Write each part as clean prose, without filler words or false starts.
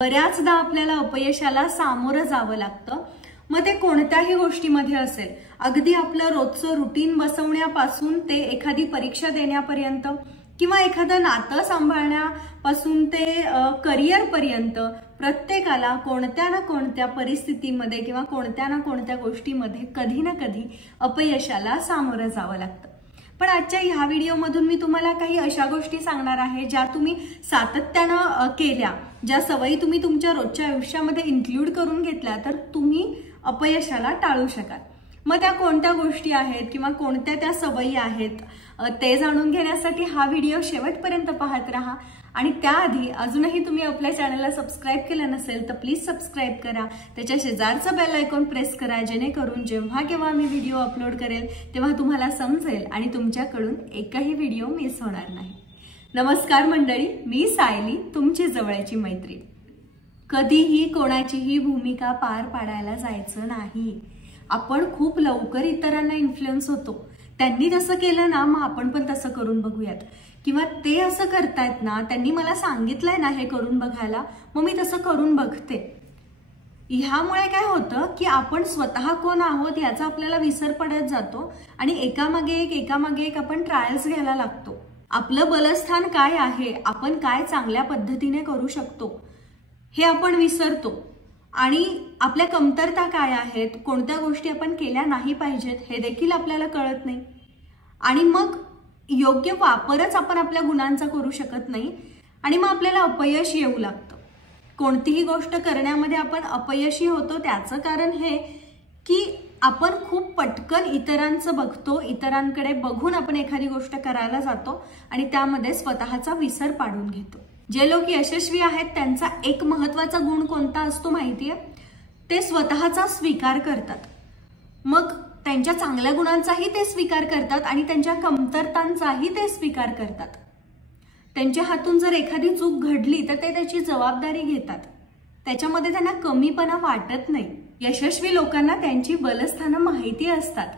बऱ्याचदा आपल्याला अपयशाला सामोरं जावं लागतं। मग ते कोणत्याही गोष्टीमध्ये असेल, अगदी आपलं रोजचं रुटीन बसवण्यापासून ते एखादी परीक्षा देण्यापर्यंत किंवा एखादं नातं सांभाळण्यापासून ते करिअर पर्यंत प्रत्येकाला कोणत्या ना कोणत्या परिस्थितीमध्ये किंवा कोणत्या ना कोणत्या गोष्टीमध्ये कधी ना कधी अपयशाला सामोरं जावं लागतं। पण आजच्या ह्या व्हिडिओमधून मी तुम्हाला काही अशा गोष्टी सांगणार आहे ज्या तुम्ही सातत्याने केल्या, ज्या सवयी तुम्ही तुमच्या रोजच्या आयुष्यामध्ये इन्क्लूड करून घेतल्या तर तुम्ही अपयशाला टाळू शकाल। मग त्या कोणत्या गोष्टी आहेत किंवा कोणत्या त्या सवयी आहेत ते जाणून घेण्यासाठी हा व्हिडिओ शेवटपर्यंत पाहत राहा। आणि त्याआधी अजूनही तुम्ही आपल्या चॅनलला सबस्क्राइब केलं नसेल तर प्लीज सबस्क्राइब करा, त्याच्या शेजारचा बेल आयकॉन प्रेस करा, जेणेकरून जेव्हा केव्हा मी व्हिडिओ अपलोड करेल तेव्हा तुम्हाला समजेल आणि तुमच्याकडून एकही व्हिडिओ मिस होणार नाही। नमस्कार मंडळी, मी सायली, तुमची जवळची मैत्रीण। कधीही कोणाचीही भूमिका पार पाडायला जायचं नाही। आपण खूप लवकर इतरांना इन्फ्लुएन्स होतो। त्यांनी जसं केलं ना मग आपण पण तसं करून बघूयात, किंवा ते असं करतायत ना, त्यांनी मला सांगितलंय ना हे करून बघायला, मग मी तसं करून बघते। ह्यामुळे काय होतं की आपण स्वतः कोण आहोत याचा आपल्याला विसर पडत जातो आणि एकामागे एक आपण ट्रायल्स घ्यायला लागतो। आपलं बलस्थान काय आहे, आपण काय चांगल्या पद्धतीने करू शकतो हे आपण विसरतो आणि आपल्या कमतरता काय आहेत, कोणत्या गोष्टी आपण केल्या नाही पाहिजेत हे देखील आपल्याला कळत नाही आणि मग योग्य वापरच आपण आपल्या गुणांचा करू शकत नाही आणि मग आपल्याला अपयश येऊ लागतं। कोणतीही गोष्ट करण्यामध्ये आपण अपयशी होतो त्याचं कारण हे की आपण खूप पटकन इतरांचं बघतो, इतरांकडे बघून आपण एखादी गोष्ट करायला जातो आणि त्यामध्ये स्वतःचा विसर पाडून घेतो। जे लोक यशस्वी आहेत त्यांचा एक महत्त्वाचा गुण कोणता असतो माहितीये? ते स्वतःचा स्वीकार करतात। मग त्यांच्या चांगल्या गुणांचाही ते स्वीकार करतात आणि त्यांच्या कमतरतांचाही ते स्वीकार करतात। त्यांच्या हातून जर एखादी चूक घडली तर ते त्याची जबाबदारी घेतात, त्याच्यामध्ये त्यांना कमीपणा वाटत नाही। यशस्वी लोकांना त्यांची बलस्थानं माहिती असतात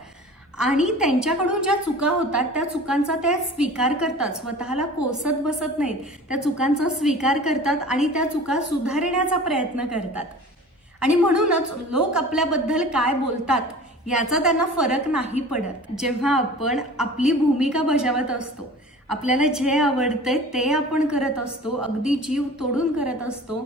आणि त्यांच्याकडून ज्या चुका होतात त्या चुकांचा ते स्वीकार करतात, स्वतःला कोसत बसत नाहीत, त्या चुकांचा स्वीकार करतात आणि त्या चुका सुधारण्याचा प्रयत्न करतात। आणि म्हणूनच लोक आपल्याबद्दल काय बोलतात याचा त्यांना फरक नाही पडत। जेव्हा आपण आपली भूमिका बजावत असतो, आपल्याला जे आवडते ते आपण करत असतो, अगदी जीव तोडून करत असतो,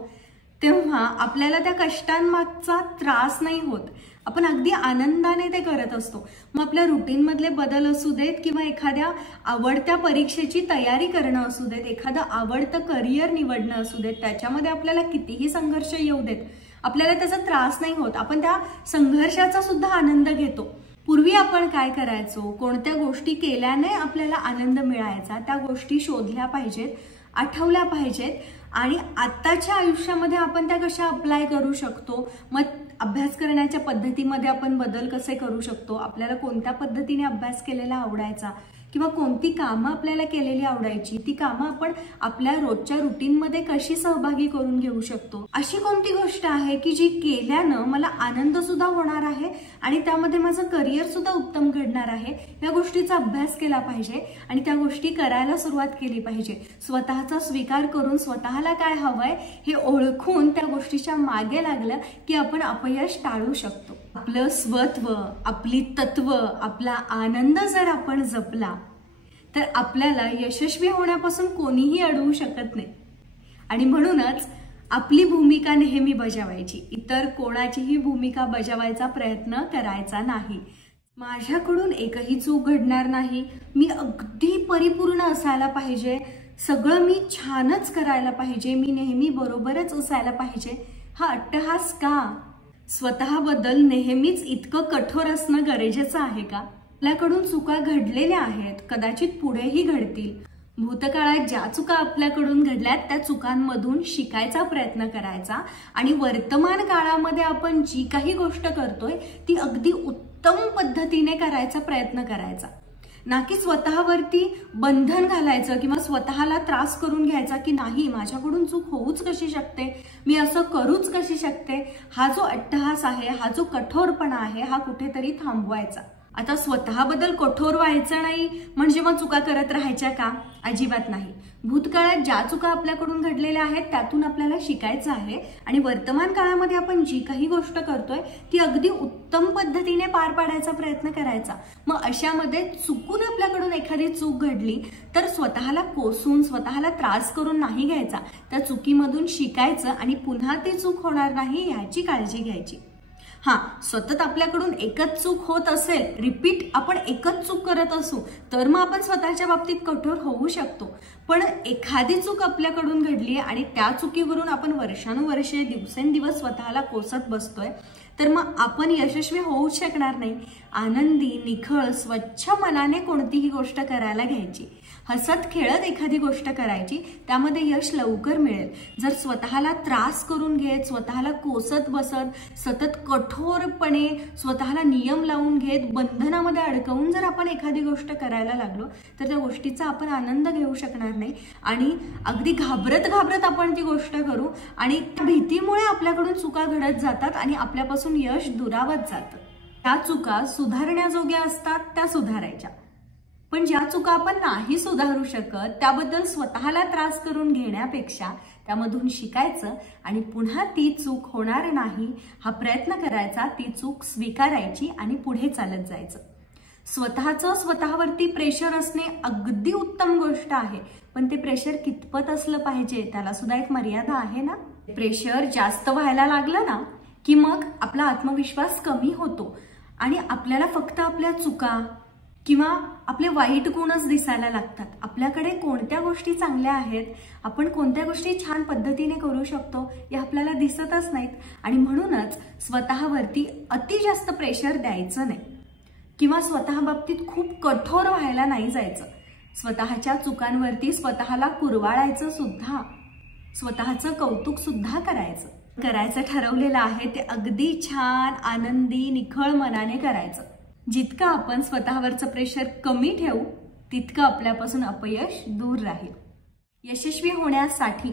तेव्हा आपल्याला त्या कष्टांमागचा त्रास नाही होत, आपण अगदी आनंदाने ते करत असतो। मग आपल्या रुटीन मधले बदल असू देत किंवा एखाद्या आवडत्या परीक्षेची तयारी करणं असू देत, एखादं आवडतं करिअर निवडणं असू देत, त्याच्यामध्ये आपल्याला कितीही संघर्ष येऊ देत, आपल्याला त्याचा त्रास नाही होत, आपण त्या संघर्षाचा सुद्धा आनंद घेतो। पूर्वी आपण काय करायचो, कोणत्या गोष्टी केल्याने आपल्याला आनंद मिळायचा त्या गोष्टी शोधल्या पाहिजेत, आठवल्या पाहिजेत आणि आत्ताच्या आयुष्यामध्ये आपण त्या कशा अप्लाय करू शकतो, मग अभ्यास करण्याच्या पद्धतीमध्ये आपण बदल कसे करू शकतो, आपल्याला कोणत्या पद्धतीने अभ्यास केलेला आवडायचा किंवा कोणती कामं आपल्याला केलेली आवडायची, ती कामं आपण आपल्या रोजच्या रुटीनमध्ये कशी सहभागी करून घेऊ शकतो, अशी कोणती गोष्ट आहे की जी केल्यानं मला आनंद सुद्धा होणार आहे आणि त्यामध्ये माझं करिअर सुद्धा उत्तम घडणार आहे, या गोष्टीचा अभ्यास केला पाहिजे आणि त्या गोष्टी करायला सुरुवात केली पाहिजे। स्वतःचा स्वीकार करून स्वतःला काय हवंय हे ओळखून त्या गोष्टीच्या मागे लागलं की आपण अपयश टाळू शकतो। आपलं स्वत्व, आपली तत्व, आपला आनंद जर आपण जपला तर आपल्याला यशस्वी होण्यापासून कोणीही अडवू शकत नाही आणि म्हणूनच आपली भूमिका नेहमी बजावायची, इतर कोणाचीही भूमिका बजावायचा प्रयत्न करायचा नाही। माझ्याकडून एकही चूक घडणार नाही, मी अगदी परिपूर्ण असायला पाहिजे, सगळं मी छानच करायला पाहिजे, मी नेहमी बरोबरच असायला पाहिजे, हा अट्टहास का? स्वतःबद्दल नेहमीच इतकं कठोर असणं गरजेचं आहे का? आपल्याकडून चुका घडलेल्या आहेत, कदाचित पुढेही घडतील। भूतकाळात ज्या चुका आपल्याकडून घडल्यात त्या चुकांमधून शिकायचा प्रयत्न करायचा आणि वर्तमान काळामध्ये आपण जी काही गोष्ट करतोय ती अगदी उत्तम पद्धतीने करायचा प्रयत्न करायचा, ना की स्वतःवरती बंधन घालायचं किंवा स्वतःला त्रास करून घ्यायचा की नाही माझ्याकडून चूक होऊच कशी शकते, मी असं करूच कशी शकते। हा जो अट्टहास आहे, हा जो कठोरपणा आहे, हा कुठेतरी थांबवायचा। आता स्वतःबद्दल कठोर व्हायचं नाही म्हणजे मग चुका करत राहायच्या का? अजिबात नाही. भूतकाळात ज्या चुका आपल्याकडून घडलेल्या आहेत त्यातून आपल्याला शिकायचं आहे आणि वर्तमान काळामध्ये आपण जी काही गोष्ट करतोय ती अगदी उत्तम पद्धतीने पार पाडायचा प्रयत्न करायचा. मग अशामध्ये चुकून आपल्याकडून एखादी चूक घडली तर स्वतःला कोसून स्वतःला त्रास करून नाही घ्यायचा. त्या चुकीमधून शिकायचं आणि पुन्हा ती चूक होणार नाही याची काळजी घ्यायची. सतत आपल्याकडून एकच चूक होत असेल, रिपीट आपण एकच चूक करत असू तर मग आपण स्वतःच्या बाबतीत कठोर होऊ शकतो. पण एखादी चूक आपल्याकडून घडली आणि त्या चुकीवरून आपण वर्षानुवर्षे दिवसेंदिवस स्वतःला कोसत बसतोय तर मग आपण यशस्वी होऊच शकणार नाही. आनंदी, निखळ, स्वच्छ मनाने कोणतीही गोष्ट करायला घ्यायची. हसत खेळत एखादी गोष्ट करायची, त्यामध्ये यश लवकर मिळेल. जर स्वतःला त्रास करून घेत, स्वतःला कोसत बसत, सतत कठोरपणे स्वतःला नियम लावून घेत, बंधनामध्ये अडकवून जर आपण एखादी गोष्ट करायला लागलो तर त्या गोष्टीचा आपण आनंद घेऊ शकणार नाही आणि अगदी घाबरत घाबरत आपण ती गोष्ट करू आणि भीतीमुळे आपल्याकडून चुका घडत जातात आणि आपल्यापासून यश दुरावत जातं. त्या चुका सुधारण्याजोग्या असतात, त्या सुधारायच्या. पण ज्या चुका आपण नाही सुधारू शकत त्याबद्दल स्वतःला त्रास करून घेण्यापेक्षा त्यामधून शिकायचं आणि पुन्हा ती चूक होणार नाही हा प्रयत्न करायचा. ती चूक स्वीकारायची आणि पुढे चालत जायचं. स्वतःवरती प्रेशर असणे अगदी उत्तम गोष्ट आहे, पण ते प्रेशर कितपत असलं पाहिजे त्याला सुद्धा एक मर्यादा आहे ना. प्रेशर जास्त व्हायला लागलं ना की मग आपला आत्मविश्वास कमी होतो आणि आपल्याला फक्त आपल्या चुका किंवा आपले वाईट गुणच दिसायला लागतात. आपल्याकडे कोणत्या गोष्टी चांगल्या आहेत, आपण कोणत्या गोष्टी छान पद्धतीने करू शकतो हे आपल्याला दिसतच नाहीत. आणि म्हणूनच स्वतःवरती अति जास्त प्रेशर द्यायचं नाही किंवा स्वतः बाबतीत खूप कठोर व्हायला नाही जायचं. स्वतःच्या चुकांवरती स्वतःला कुरवाळायचं सुद्धा, स्वतःचं कौतुक सुद्धा करायचं ठरवलेलं आहे ते अगदी छान, आनंदी, निखळ मनाने करायचं. जितकं आपण स्वतःवरचं प्रेशर कमी ठेवू तितकं आपल्यापासून अपयश दूर राहील. यशस्वी होण्यासाठी,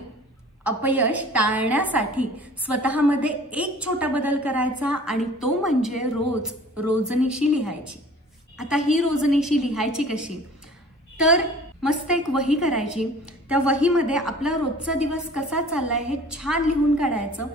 अपयश टाळण्यासाठी स्वतःमध्ये एक छोटा बदल करायचा आणि तो म्हणजे रोजनिशी लिहायची. आता ही रोजनिशी लिहायची कशी? तर मस्त एक वही करायची. त्या वहीमध्ये आपला रोजचा दिवस कसा चाललाय हे छान लिहून काढायचं.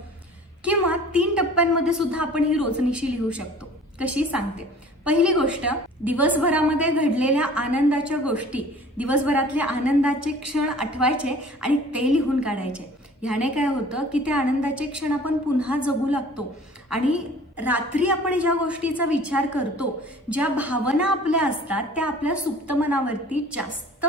किंवा 3 टप्प्यांमध्ये सुद्धा आपण ही रोजनिशी लिहू शकतो. कशी सांगते. पहिली गोष्ट, दिवसभरामध्ये घडलेल्या आनंदाच्या गोष्टी, दिवसभरातले आनंदाचे क्षण आठवायचे आणि ते लिहून काढायचे. ह्याने काय होतं की ते आनंदाचे क्षण आपण पुन्हा जगू लागतो आणि रात्री आपण ज्या गोष्टीचा विचार करतो, ज्या भावना आपल्या असतात त्या आपल्या सुप्त मनावरती जास्त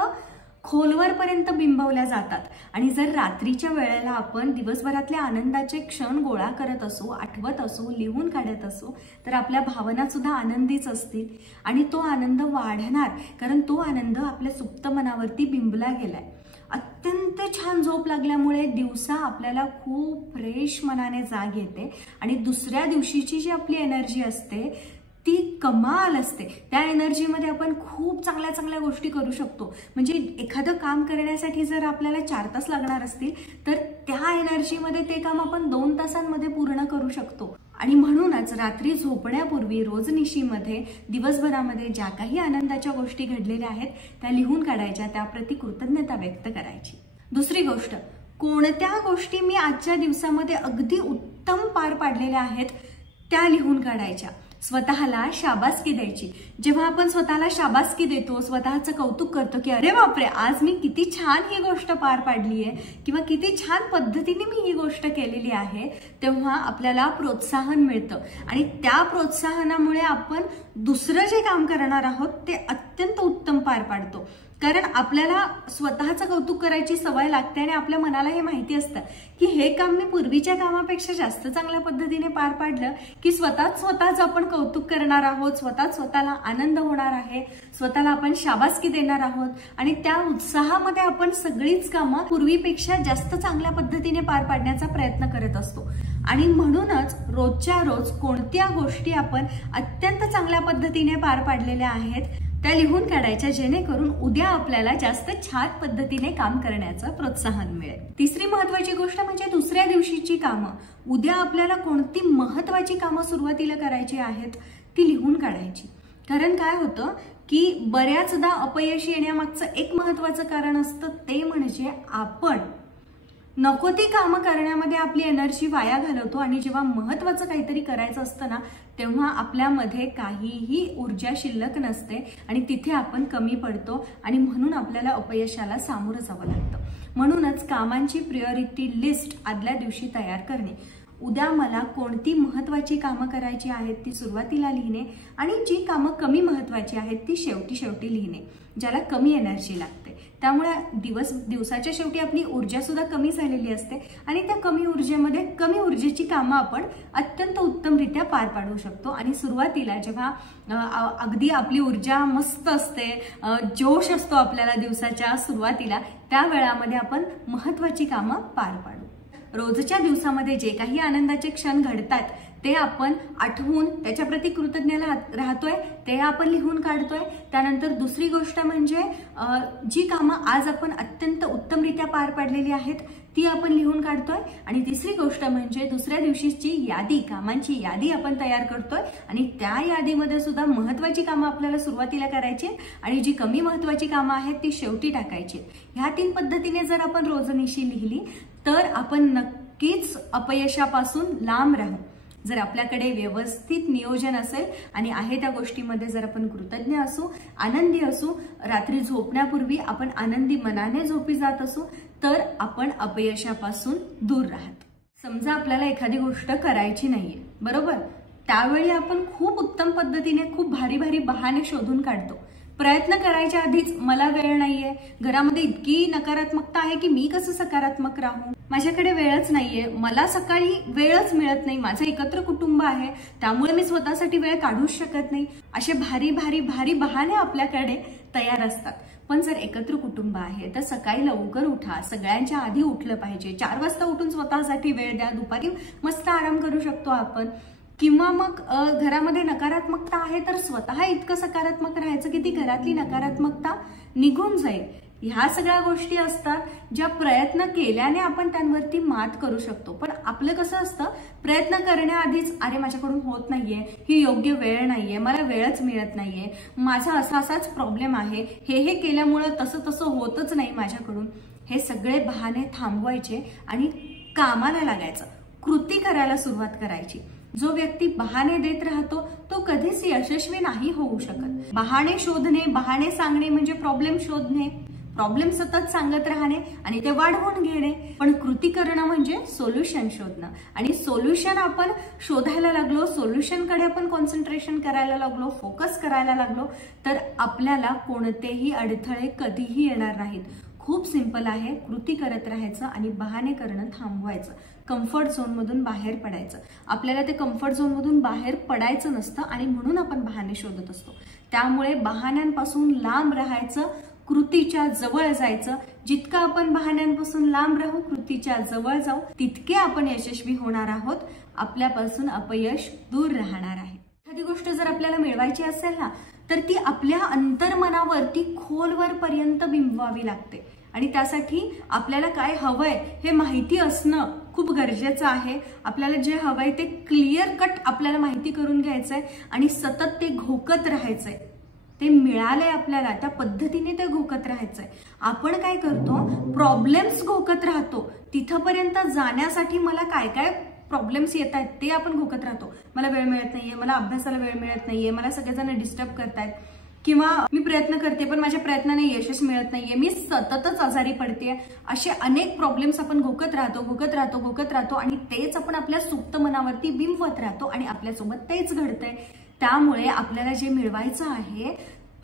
खोलवरपर्यंत बिंबवल्या जातात. आणि जर रात्रीच्या वेळेला आपण दिवसभरातले आनंदाचे क्षण गोळा करत असू, आठवत असू, लिहून काढत असू तर आपल्या भावना सुद्धा आनंदीच असतील आणि तो आनंद वाढणार, कारण तो आनंद आपल्या सुप्त मनावरती बिंबला गेलाय. अत्यंत छान झोप लागल्यामुळे दिवसा आपल्याला खूप फ्रेश मनाने जाग येते आणि दुसऱ्या दिवशीची जी आपली एनर्जी असते ती कमाल असते. त्या एनर्जीमध्ये आपण खूप चांगल्या चांगल्या गोष्टी करू शकतो. म्हणजे एखादं काम करण्यासाठी जर आपल्याला 4 तास लागणार असतील तर त्या एनर्जीमध्ये ते काम आपण 2 तासांमध्ये पूर्ण करू शकतो. आणि म्हणूनच रात्री झोपण्यापूर्वी रोजनिशीमध्ये दिवसभरामध्ये ज्या काही आनंदाच्या गोष्टी घडलेल्या आहेत त्या लिहून काढायच्या, त्याप्रती कृतज्ञता व्यक्त करायची. दुसरी गोष्ट, कोणत्या गोष्टी मी आजच्या दिवसामध्ये अगदी उत्तम पार पाडलेल्या आहेत त्या लिहून काढायच्या. स्वतःला शाबासकी द्यायची. जेव्हा आपण स्वतःला शाबासकी देतो, स्वतःचं कौतुक करतो की अरे बापरे आज मी किती छान ही गोष्ट पार पाडली आहे किंवा किती छान पद्धतीने मी ही गोष्ट केलेली आहे, तेव्हा आपल्याला प्रोत्साहन मिळतं आणि त्या प्रोत्साहनामुळे आपण दुसरं जे काम करणार आहोत ते अत्यंत उत्तम पार पाडतो. कारण आपल्याला स्वतःचं कौतुक करायची सवय लागते आणि आपल्या मनाला हे माहिती असतं की हे काम मी पूर्वीच्या कामापेक्षा जास्त चांगल्या पद्धतीने पार पाडलं की स्वतःच आपण कौतुक करणार आहोत, स्वतःला आनंद होणार आहे, स्वतःला आपण शाबासकी देणार आहोत आणि त्या उत्साहामध्ये आपण सगळीच कामं पूर्वीपेक्षा जास्त चांगल्या पद्धतीने पार पाडण्याचा प्रयत्न करत असतो. आणि म्हणूनच रोजच्या रोज कोणत्या गोष्टी आपण अत्यंत चांगल्या पद्धतीने पार पाडलेल्या आहेत त्या लिहून काढायच्या, जेणेकरून उद्या आपल्याला जास्त छान पद्धतीने काम करण्याचं प्रोत्साहन मिळेल. तिसरी महत्वाची गोष्ट म्हणजे दुसऱ्या दिवशीची कामं. उद्या आपल्याला कोणती महत्वाची कामं सुरुवातीला करायची आहेत ती लिहून काढायची. कारण काय होतं की बऱ्याचदा अपयश येण्यामागचं एक महत्वाचं कारण असतं ते म्हणजे आपण नको ती कामं करण्यामध्ये आपली एनर्जी वाया घालवतो आणि जेव्हा महत्वाचं काहीतरी करायचं असतं ना तेव्हा आपल्यामध्ये काहीही ऊर्जा शिल्लक नसते आणि तिथे आपण कमी पडतो आणि म्हणून आपल्याला अपयशाला सामोरं जावं लागतं। म्हणूनच कामांची प्रायोरिटी लिस्ट आदल्या दिवशी तयार करणे, उद्या मला कोणती महत्वाची कामं करायची आहेत ती सुरुवातीला लिहिणे आणि जी कामं कमी महत्वाची आहेत ती शेवटी लिहिणे, ज्याला कमी एनर्जी लागते। त्यामुळे दिवसाच्या शेवटी आपली ऊर्जा सुद्धा कमी झालेली असते आणि त्या कमी ऊर्जेमध्ये कमी ऊर्जेची कामं आपण अत्यंत उत्तमरित्या पार पाडू शकतो। आणि सुरुवातीला जेव्हा अगदी आपली ऊर्जा मस्त असते, जोश असतो आपल्याला दिवसाच्या सुरुवातीला, त्या वेळामध्ये आपण महत्वाची कामं पार पाडू। रोजच्या दिवसामध्ये जे काही आनंदाचे क्षण घडतात ते आपण आठवून त्याच्याप्रती कृतज्ञ राहतोय ते आपण लिहून काढतोय। त्यानंतर दुसरी गोष्ट म्हणजे जी कामं आज आपण अत्यंत उत्तमरित्या पार पाडलेली आहेत ती आपण लिहून काढतोय। आणि तिसरी गोष्ट म्हणजे दुसऱ्या दिवशीची यादी, कामांची यादी आपण तयार करतोय आणि त्या यादीमध्ये सुद्धा महत्वाची कामं आपल्याला सुरुवातीला करायची आणि जी कमी महत्वाची कामं आहेत ती शेवटी टाकायची। ह्या 3 पद्धतीने जर आपण रोजनिशी लिहिली तर आपण नक्कीच अपयशापासून लांब राहू। जर आपल्याकडे व्यवस्थित नियोजन असेल आणि आहे त्या गोष्टीमध्ये जर आपण कृतज्ञ असू, आनंदी असू, रात्री झोपण्यापूर्वी आपण आनंदी मनाने झोपी जात असू तर आपण अपयशापासून दूर राहतो। समजा आपल्याला एखादी गोष्ट करायची नाहीये, बरोबर, त्यावेळी आपण खूप उत्तम पद्धतीने खूप भारी बहाणे शोधून काढतो। प्रयत्न करायच्या आधीच मला वेळ नाहीये, घरामध्ये इतकी नकारात्मकता आहे की मी कसं सकारात्मक राहू, माझ्याकडे वेळच नाहीये, मला सकाळी वेळच मिळत नाही, माझं एकत्र कुटुंब आहे त्यामुळे मी स्वतःसाठी वेळ काढूच शकत नाही, असे भारी बहाणे आपल्याकडे तयार असतात। पण जर एकत्र कुटुंब आहे तर सकाळी लवकर उठा, सगळ्यांच्या आधी उठलं पाहिजे, 4 वाजता उठून स्वतःसाठी वेळ द्या, दुपारी मस्त आराम करू शकतो आपण। किंवा मग घरामध्ये नकारात्मकता आहे तर स्वतः इतकं सकारात्मक राहायचं की ती घरातली नकारात्मकता निघून जाईल। ह्या सगळ्या गोष्टी असतात ज्या प्रयत्न केल्याने आपण त्यांवरती मात करू शकतो। पण आपलं कसं असतं, प्रयत्न करण्याआधीच अरे माझ्याकडून होत नाहीये, ही योग्य वेळ नाहीये, मला वेळच मिळत नाहीये, माझा असाच प्रॉब्लेम आहे, हे केल्यामुळे तसं होतच नाही माझ्याकडून, हे सगळे बहाणे थांबवायचे आणि कामाला लागायचं, कृती करायला सुरुवात करायची। जो व्यक्ती बहाणे देत राहतो तो कधीच यशस्वी नाही होऊ शकत। बहाणे शोधणे, बहाणे सांगणे म्हणजे प्रॉब्लेम शोधणे, प्रॉब्लेम सतत सांगत राहणे आणि ते वाढवून घेणे। पण कृती करणं म्हणजे सोल्युशन शोधणं आणि सोल्युशन आपण शोधायला लागलो, सोल्युशनकडे आपण कॉन्सन्ट्रेशन करायला लागलो, फोकस करायला लागलो तर आपल्याला कोणतेही अडथळे कधीही येणार नाहीत। खूप सिंपल आहे, कृती करत राहायचं आणि बहाणे करणं थांबवायचं, कम्फर्ट झोन मधून बाहेर पडायचं। आपल्याला ते कम्फर्ट झोन मधून बाहेर पडायचं नसतं आणि म्हणून आपण बहाणे शोधत असतो। त्यामुळे बहाण्यांपासून लांब राहायचं, कृतीच्या जवळ जायचं। जितकं आपण बहाण्यांपासून लांब राहू, कृतीच्या जवळ जाऊ, तितके आपण यशस्वी होणार आहोत, आपल्यापासून अपयश दूर राहणार आहे। एखादी गोष्ट जर आपल्याला मिळवायची असेल ना तर ती आपल्या अंतर्मनावरती खोलवर पर्यंत बिंबवावी लागते आणि त्यासाठी आपल्याला काय हवंय हे माहिती असणं खूप गरजेचं आहे। आपल्याला जे हवंय ते क्लिअर कट आपल्याला माहिती करून घ्यायचंय आणि सतत ते घोकत राहायचंय। ते मिळालंय आपल्याला, त्या पद्धतीने ते घोकत राहायचंय। आपण काय करतो, प्रॉब्लेम्स घोकत राहतो, तिथपर्यंत जाण्यासाठी मला काय काय प्रॉब्लेम्स येत आहेत ते आपण घोकत राहतो। मला वेळ मिळत नाहीये, मला अभ्यासाला वेळ मिळत नाहीये, मला सगळेजण डिस्टर्ब करतायत, किंवा मी प्रयत्न करते पण माझ्या प्रयत्नाने यशच मिळत नाहीये, मी सततच आजारी पडते, असे अनेक प्रॉब्लेम्स आपण घोकत राहतो आणि तेच आपण आपल्या सुप्त मनावरती बिंबवत राहतो आणि आपल्यासोबत तेच घडतंय। त्यामुळे आपल्याला जे मिळवायचं आहे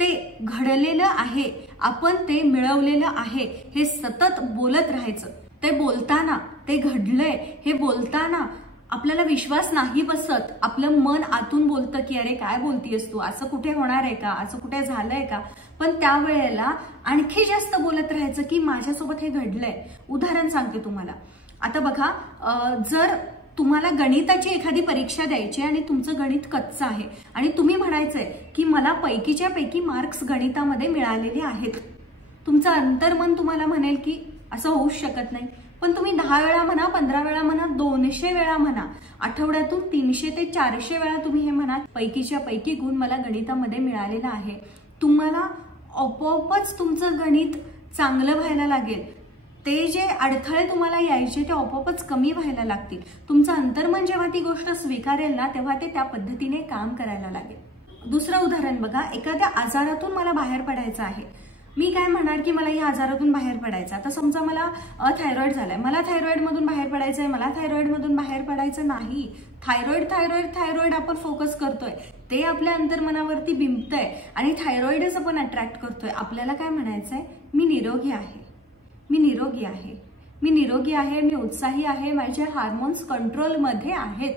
ते घडलेलं आहे, आपण ते मिळवलेलं आहे हे सतत बोलत राहायचं। ते बोलताना, ते घडलंय हे बोलताना आपल्याला विश्वास नाही बसत, आपलं मन आतून बोलतं की अरे काय बोलतीयस तू, असं कुठे होणार आहे का, असं कुठे झालंय का। पण त्यावेळेला आणखी जास्त बोलत राहायचं की माझ्यासोबत हे घडलंय। उदाहरण सांगते तुम्हाला, आता बघा, जर तुम्हाला गणिताची एखादी परीक्षा द्यायची आणि तुमचं गणित कच्चं आहे आणि तुम्ही म्हणायचंय की मला पैकीच्या पैकी मार्क्स गणितामध्ये मिळालेले आहेत, तुमचं अंतर्मन तुम्हाला म्हणेल की असं होऊच शकत नाही, पण तुम्ही 10 वेळा म्हणा, 15 वेळा म्हणा, 200 वेळा म्हणा, आठवड्यातून 300 ते 400 वेळा तुम्ही हे म्हणा, पैकीच्या पैकी गुण मला गणितामध्ये मिळालेला आहे. तुम्हाला आपोआपच तुमचं गणित चांगलं व्हायला लागेल. ते जे अडथळे तुम्हाला यायचे ते आपोआपच कमी व्हायला लागतील. तुमचं अंतर्मन जेव्हा ती गोष्ट स्वीकारेल ना, तेव्हा ते त्या पद्धतीने काम करायला लागेल. दुसरं उदाहरण बघा, एखाद्या आजारातून मला बाहेर पडायचं आहे. मी काय म्हणणार की मला या आजारातून बाहेर पडायचं. आता समजा मला थायरॉइड झालाय, मला थायरॉइडमधून बाहेर पडायचं आहे. मला थायरॉइडमधून बाहेर पडायचं नाही. थायरॉइड आपण फोकस करतोय, ते आपल्या अंतर्मनावरती बिंबतंय आणि थायरॉइडच आपण अट्रॅक्ट करतोय. आपल्याला काय म्हणायचंय, मी निरोगी आहे, मी निरोगी आहे, मी निरोगी आहे, मी उत्साही आहे, माझे हार्मोन्स कंट्रोलमध्ये आहेत.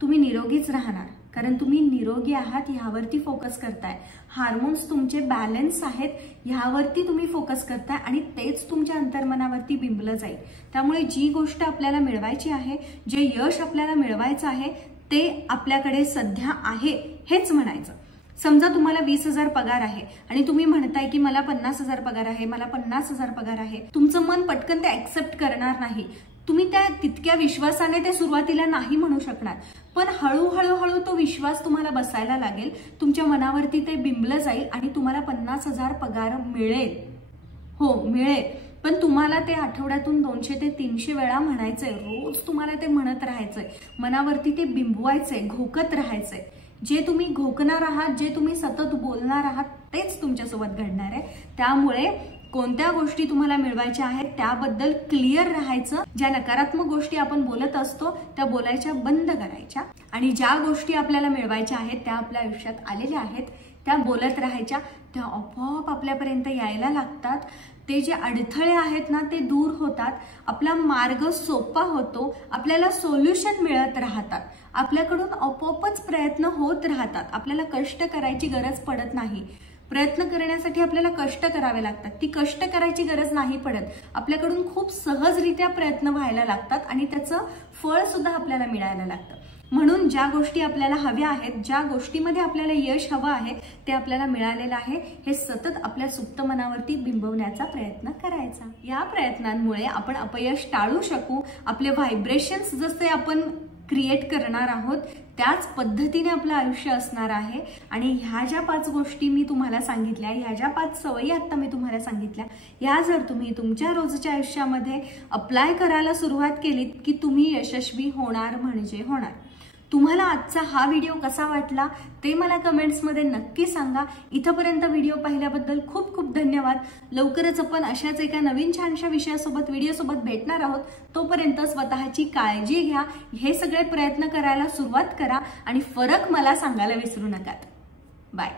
तुम्ही निरोगीच राहणार, कारण तुम्ही निरोगी आहात ह्यावरती फोकस करताय. हार्मोन्स तुमचे बॅलन्स आहेत ह्यावरती तुम्ही फोकस करताय आणि तेच तुमच्या अंतर्मनावरती बिंबलं जाईल. त्यामुळे जी गोष्ट आपल्याला मिळवायची आहे, जे यश आपल्याला मिळवायचं आहे, ते आपल्याकडे सध्या आहे हेच म्हणायचं. समजा तुम्हाला 20,000 पगार आहे आणि तुम्ही म्हणताय की मला 50,000 पगार आहे, मला 50,000 पगार आहे. तुमचं मन पटकन ते ऍक्सेप्ट करणार नाही. तुम्ही त्या तितक्या विश्वासाने ते सुरुवातीला नाही म्हणू शकणार, पण हळूहळू तो विश्वास तुम्हाला बसायला लागेल. तुमच्या मनावरती ते बिंबलं जाईल आणि तुम्हाला 50,000 पगार मिळेल. हो मिळेल, पण तुम्हाला ते आठवड्यातून 200 ते 300 वेळा म्हणायचंय. रोज तुम्हाला ते म्हणत राहायचंय, मनावरती ते बिंबवायचंय, घोकत राहायचंय. जे तुम्ही घोकणार आहात, जे तुम्ही सतत बोलणार आहात, तेच तुमच्यासोबत घडणार आहे. त्यामुळे कोणत्या गोष्टी तुम्हाला मिळवायच्या आहेत त्याबद्दल क्लिअर राहायचं. ज्या नकारात्मक गोष्टी आपण बोलत असतो त्या बोलायच्या बंद करायच्या आणि ज्या गोष्टी आपल्याला मिळवायच्या आहेत त्या आपल्या आयुष्यात आलेल्या आहेत त्या बोलत राहायच्या. त्या आपोआप आपल्यापर्यंत यायला लागतात. ते जे अडथळे आहेत ना ते दूर होतात. आपला मार्ग सोपा होतो. आपल्याला सोल्युशन मिळत राहतात. आपल्याकडून आपोआपच प्रयत्न होत राहतात. आपल्याला कष्ट करायची गरज पडत नाही. प्रयत्न करण्यासाठी आपल्याला कष्ट करावे लागतात. ती कष्ट करायची गरज नाही पडत. आपल्याकडून खूप सहजरित्या प्रयत्न व्हायला लागतात आणि त्याचं फळ सुद्धा आपल्याला मिळायला लागतं. म्हणून ज्या गोष्टी आपल्याला हव्या आहेत, ज्या गोष्टीमध्ये आपल्याला यश हवं आहे ते आपल्याला मिळालेलं आहे, हे सतत आपल्या सुप्त मनावरती बिंबवण्याचा प्रयत्न करायचा. या प्रयत्नांमुळे आपण अपयश टाळू शकू. आपले व्हायब्रेशन्स जसे आपण क्रिएट करणार आहोत त्याच पद्धतीने आपलं आयुष्य असणार आहे. आणि ह्या ज्या 5 गोष्टी मी तुम्हाला सांगितल्या, ह्या ज्या 5 सवयी आता मी तुम्हाला सांगितल्या, या जर तुम्ही तुमच्या रोजच्या आयुष्यामध्ये अप्लाय करायला सुरुवात केलीत की तुम्ही यशस्वी होणार म्हणजे होणार. तुम्हाला आजचा हा व्हिडिओ कसा वाटला ते मला कमेंट्समध्ये नक्की सांगा. इथपर्यंत व्हिडिओ पाहिल्याबद्दल खूप खूप धन्यवाद. लवकरच आपण अशाच एका नवीन छानशा विषयासोबत व्हिडिओसोबत भेटणार आहोत. तोपर्यंत स्वतःची काळजी घ्या. हे सगळे प्रयत्न करायला सुरुवात करा आणि फरक मला सांगायला विसरू नका. बाय.